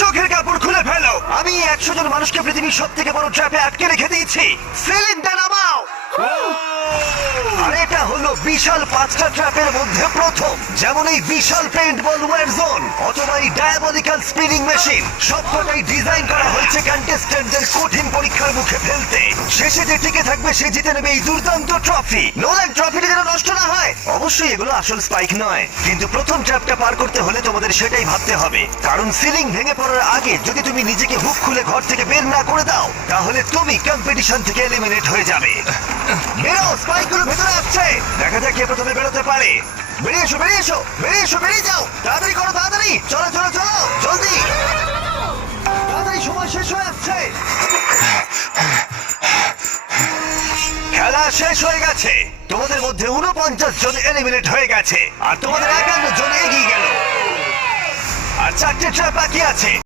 চোখের কাপড় খুলে ফেলো। আমি একশো জন মানুষকে পৃথিবীর সব থেকে বড় ট্র্যাপে আটকে রেখে দিয়েছি। সিলিন্ডার নামাও। আর এটা হলো বিশাল পাঁচটা ট্র্যাপের মধ্যে প্রথম। যেমন এই বিশাল পেন্ট বল ওয়ার জোন অথবা ডায়াবলিক্যাল স্পিনিং মেশিন ডিজাইন করা হয়েছে কন্টেস্টেন্টদের কঠিন পরীক্ষার মুখে ফেলতে। শেষে যে টিকে থাকবে, সে জিতে নেবে এই দুর্দান্ত ট্রফি ট্রফিটা যেন নষ্ট না হয়। অবশ্যই এগুলো আসল স্পাইক নয়। কিন্তু প্রথম ট্র্যাপটা পার করতে হলে তোমাদের সেটাই ভাবতে হবে। কারণ সিলিং ভেঙে পড়ার আগে যদি তুমি নিজেকে হুক খুলে ঘর থেকে বের না করে দাও, তাহলে তুমি কম্পিটিশন থেকে এলিমিনেট হয়ে যাবে। বেরো ভেতরে আসছে। দেখা যাক কে প্রথমে বেরোতে পারে। বেরিয়ে এসো বেরিয়ে এসো বেরিয়ে এসো, বেরিয়ে যাও। তাড়াতাড়ি করো, তাড়াতাড়ি। চলো খেলা শেষ হয়ে গেছে। তোমাদের মধ্যে উনপঞ্চাশ জন এলিমিনেট হয়ে গেছে। আর তোমাদের একান্ন জন এগিয়ে গেল। আর চারটে ট্র্যাপ বাকি আছে।